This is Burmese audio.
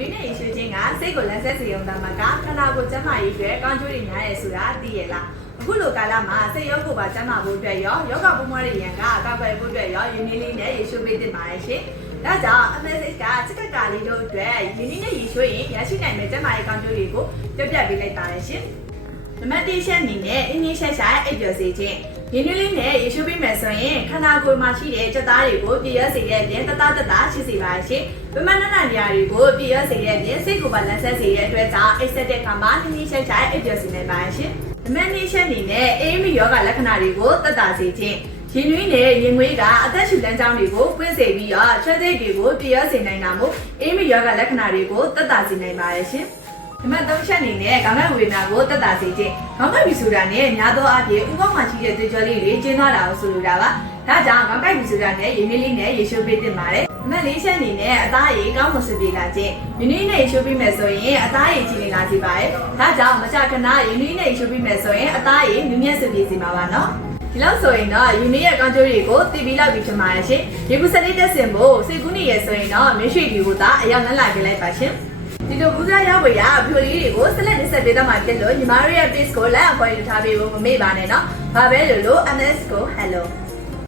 နည်းနဲ့ရေရွှေချင်းကစိတ်ကိုလန်းဆက်စေုံသာမှာကခန္ဓာကိုယ်ကျန်းမာရေးအတွက်ကောင်းကျိုးတွေများရဲဆိုတာသိရလားအခုလိုကာလမှာစိတ်ရောကိုယ်ပါကျန်းမာဖို့အတွက်ရောယောဂပုံမှန်တွေရန်ကကောက်ွယ်ဖို့အတွက်ရောယူနီလေးနဲ့ရေရွှေပေးတင်ပါရဲ့ရှင်ဒါကြောင့် MSH ကစက်ကကာလေးတို့အတွက်ယူနီနဲ့ရေရွှေရင်ရရှိနိုင်တဲ့ကျန်းမာရေးကောင်းကျိုးတွေကိုပြပြပေးလိုက်ပါရဲ့ရှင်နံပါတ်1ချက်အနေနဲ့အင်းကြီးဆက်ဆက်အိပ်ပျော်စေခြင်းရင်းနှီးလေးနဲ့ရေချိုးပေးမယ်ဆိုရင်ခန္ဓာကိုယ်မှာရှိတဲ့ကြက်သားတွေကိုပြည့်ရစေတဲ့အပြင်တသားရှိစေပါရှင်။ပမနနာနေရာတွေကိုပြည့်ရစေတဲ့အပြင်စိတ်ကိုပါလန်းဆက်စေတဲ့အတွက်ကြောင့်အိပ်ဆက်တဲ့အခါမှာနှင်းနှင်းချိုက်ချိုက်အိပ်ပျော်စေနိုင်ပါရှင်။နံပါတ်2ချက်အနေနဲ့အေးမီယောဂလက္ခဏာတွေကိုသက်သာစေခြင်းရင်နွေးနဲ့ရင်ငွေးကအသက်ရှူလမ်းကြောင်းတွေကိုပွင့်စေပြီးတော့ချွဲစိတ်တွေကိုပြည့်ရစေနိုင်တာမို့အေးမီယောဂလက္ခဏာတွေကိုသက်သာစေနိုင်ပါရဲ့ရှင်။နံပါတ်3ချက်အနေနဲ့ခေါင်းကိုက်ဝေဒနာကိုသက်သာစေခြင်းခေါင်းကိုက်ပြီဆိုတာနဲ့များသောအားဖြင့်ဥပမာမှာရှိတဲ့သွေးကြောလေးတွေကျင်းသွားတာကိုဆိုလိုတာပါဒါကြောင့်ခေါင်းကိုက်ပြီဆိုတာနဲ့ရေနွေးလေးနဲ့ရေချိုးပေးတင်ပါတယ်နံပါတ်4ချက်အနေနဲ့အသားရည်ကောင်းမွန်စေပေးလာခြင်းရေနွေးနဲ့ရေချိုးပေးမယ်ဆိုရင်အသားရည်ကြည်လင်လာစေပါတယ်ဒါကြောင့်မကြာခဏရေနွေးနဲ့ရေချိုးပေးမယ်ဆိုရင်အသားရည်မြင့်မြတ်စေပေးစေမှာပါနော်ဒီလောက်ဆိုရင်တော့ယူနီရဲ့ကောင်းကျိုးတွေကိုသိပြီးလောက်ပြီးဖြစ်မှာရှင်ရေဘူးစလေးတက်စင်ဖို့စိတ်ကူးနေရဆိုရင်တော့မင်းရွှေဒီကိုသာအရောက်လန်းလာကြလိုက်ပါရှင်ဒီလိုဘူးစားရောက်ဝေရအဖြိုလေးတွေကိုဆက်လက်တင်ဆက်ပေးတော့မှာဖြစ်လို့ညီမတို့ရဲ့ page ကို like အပေါ်ယူထားပေးဖို့မမေ့ပါနဲ့နော်။ဘာပဲလို့ MS ကို hello